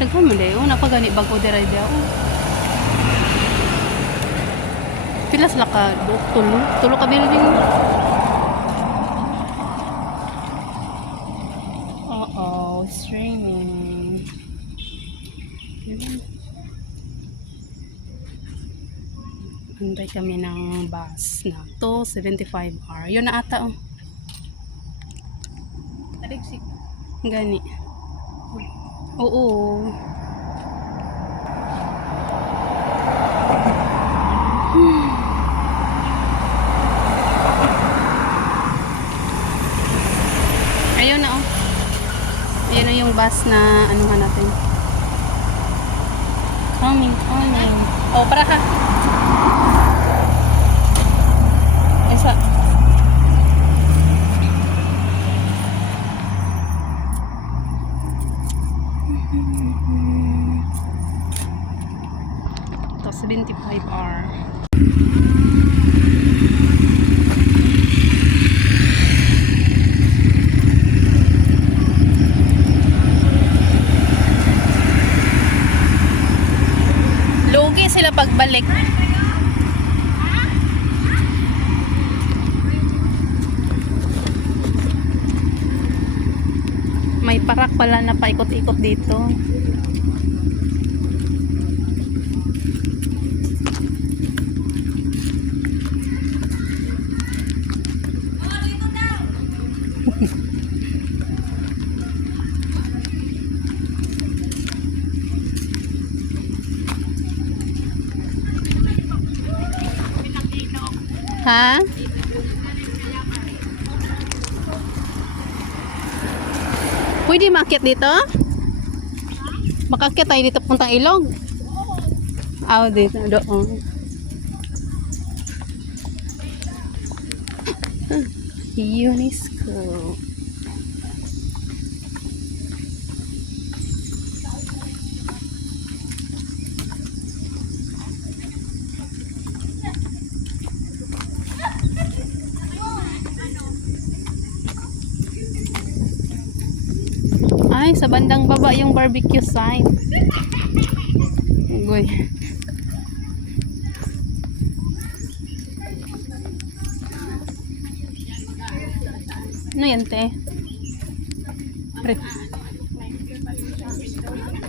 Daghan mo dayo, napagani bago diray daw. Pila sila ka tulo? Tulo ka building. Oo, streaming. Antay kami ng bus na 275R. Yun na ata oh. Gani. Oo. Ayun na oh. Ayun na yung bus na anuhan natin. Coming. Oh, para ka. Isa. Ito, 75R. Lugi sila pagbalik. May parak pala na paikot-ikot dito. Ha? Pwede makit dito? Makakit tayo dito puntang ilog? Dito. Doon. UNESCO. Ay, sa bandang baba yung barbecue sign. Uy. Ano yan, te?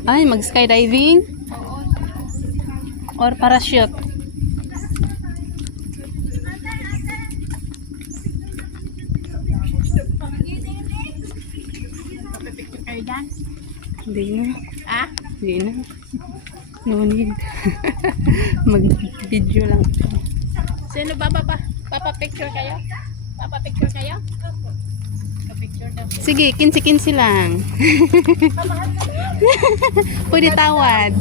Ay, mag-skydiving? Or parachute? Hindi na. Hindi na. No need. Mag-video lang ito. Sino ba? Papa-picture kayo? Papa-picture kayo? Papa-picture daw. Sige, 15-15 lang. Pwede tawad.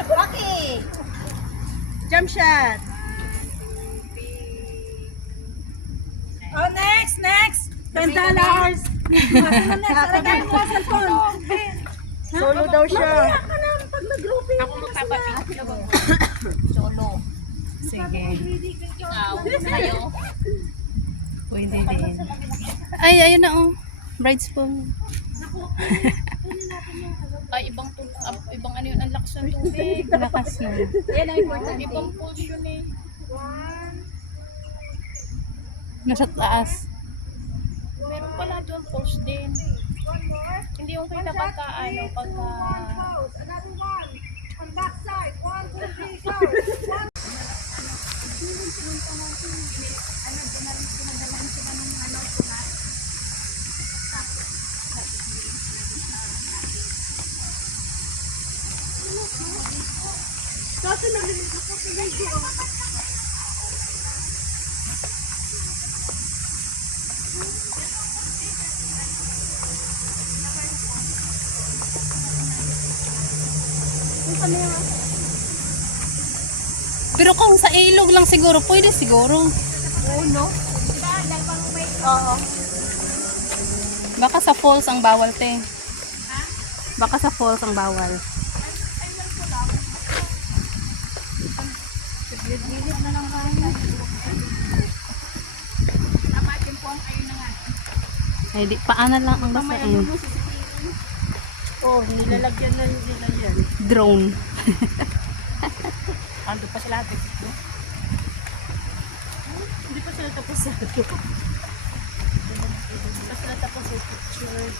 Okay. Jump shot. Oh, next. $10. Solo daw siya. Ako magpapapicture. Solo. Sige. Kayo. Pwede din. Ay, ayun na oh. Bride's phone. Ay, ibang ano yun, ang lakas ng tubig. Lakas na. Yan ang important. Ibang pulse yun eh. Nasa taas. Meron pala doon pulse din. Hindi yung kita pagka ano, pagka... Kasi nalilig ako sa video. Pero kung sa ilog lang siguro, pwede siguro. Oo, no? Diba? Dalawang may... Oo. Baka sa falls ang bawal, te. Baka sa falls ang bawal. Gilid na lang kami. Ay, di, paanan lang ang basain. Oh, nilalagyan na nila yan. Drone. Ando pa sila ate. Hindi pa sila tapos sa Hindi pa sila tapos sa picture.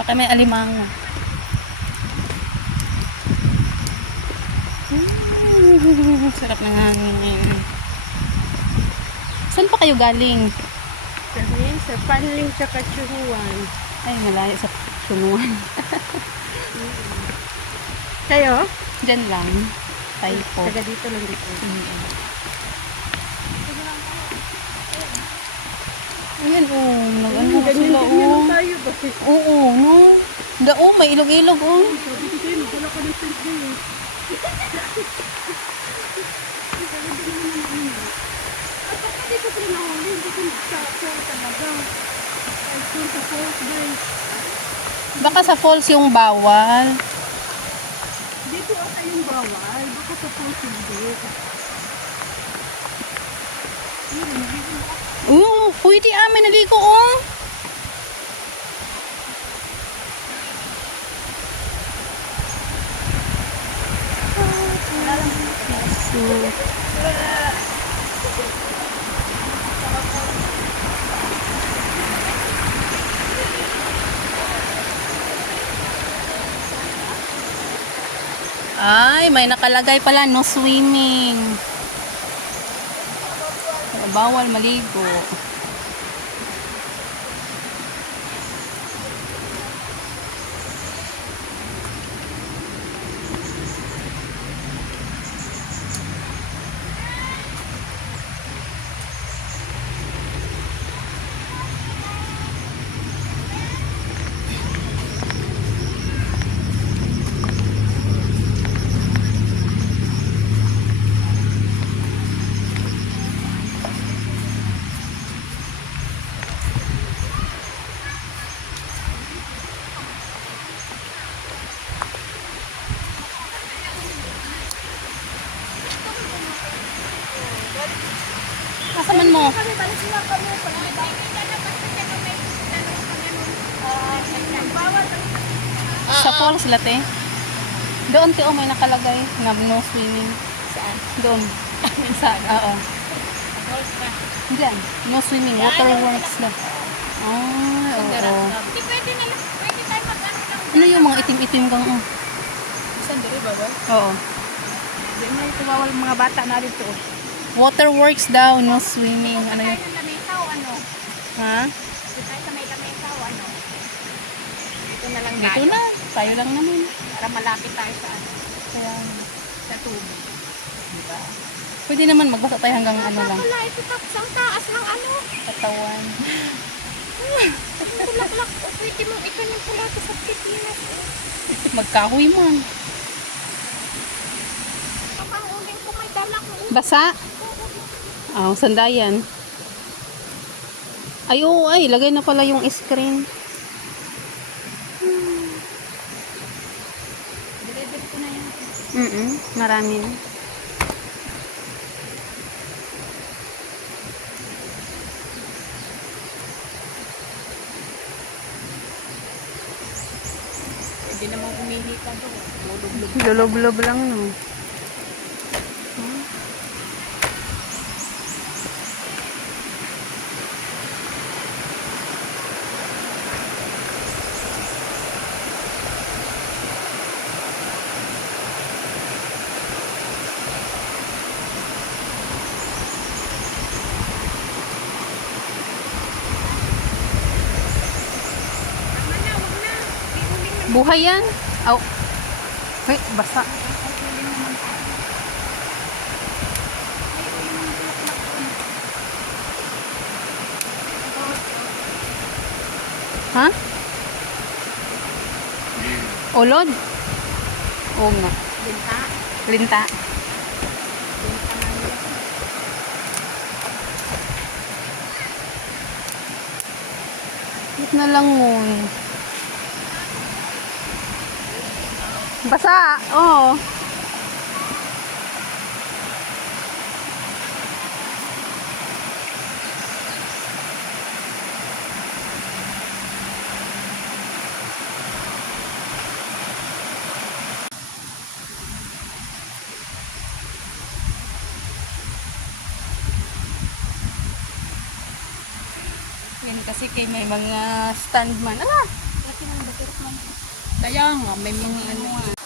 Baka may alimango. Sarap ng hangin. Saan pa kayo galing? Sabihin sa Panling sa Kachuhuan. Ay, malayo sa Sunuan. Kayo? Diyan lang. Taipo. Taga dito lang dito. Ayan, oh. Nag-ano sila, Ganyan oh. tayo ba? Oo, no. Dao, may ilog-ilog, oh. Sabi ko kayo, wala ka ng tent ngayon. At baka dito sila nahuli, hindi ko sa talaga. Ay, sa falls guys. Baka sa falls yung bawal. Dito ata yung bawal, baka sa falls hindi. Oo, pwede may naligo, oh. Ay, may nakalagay pala, no swimming. Bawal maligo. Kasaman mo? Sa falls latte. Doon ti may nakalagay nga no swimming. Saan? Doon. Sa oo. Diyan, no swimming, waterworks na. Ah, oo. Hindi pwede na lang, pwede tayo mag-ano lang. Ano yung mga itim-itim kang Saan dito ba ba? Oo. Hindi mo tumawal mga bata na dito. Waterworks daw, no swimming. Ano Tayo yun? ng lamesa o ano? Ha? Dito tayo sa may lamesa o ano? Dito na lang Dito tayo. na. Tayo lang naman. Para malapit tayo sa ano, Kaya, sa tubig. Diba? pwede naman magbasa tayo hanggang ano lang. Wala, ito tapos ang taas ng ano. Katawan. Ang bulaklak. O pwede mong ikanin pula ito sa Pilipinas. Magkahoy man. Ang uling ko may dalak. Basa? Oh, sandayan. Ay, oo, ay. Lagay na pala yung screen. Deliver ko na yan. Marami na. Pwede namang umihi ka doon. Lulublob. Luloblob lang, no? Tama na, wag na. Di uling naman. Buhay yan. Aw. Hey, basa. Ha? Ulod? Oo nga. Binta. Linta. Binta na nila. Maliit na langon. Basa, oo. Yan kasi kay may mga stand man. Ala! Kaya nga, may mga ano nga.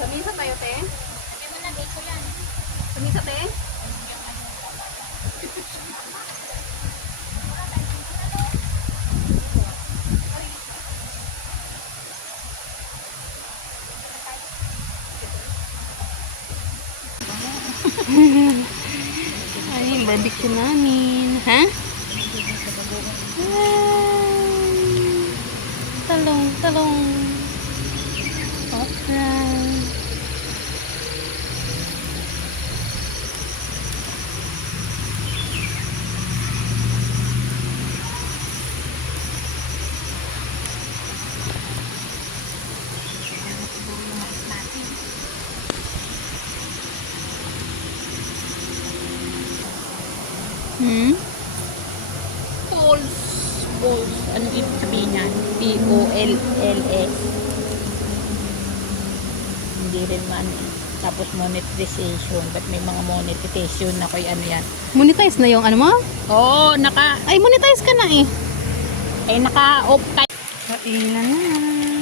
Samisa tayo, te? Hindi mo na, dito yan. Samisa, te? Ay, yung barbecue namin. Ha? Talong, talong. Okra. Polls. Polls. Anong ibig sabihin yan? P-O-L-L-S. Hindi rin man eh. Tapos monetization. Ba't may mga monetization na kay ano yan? Monetize na yung ano mo? Oo, Ay, monetize ka na eh. naka-off ka. Kainan na.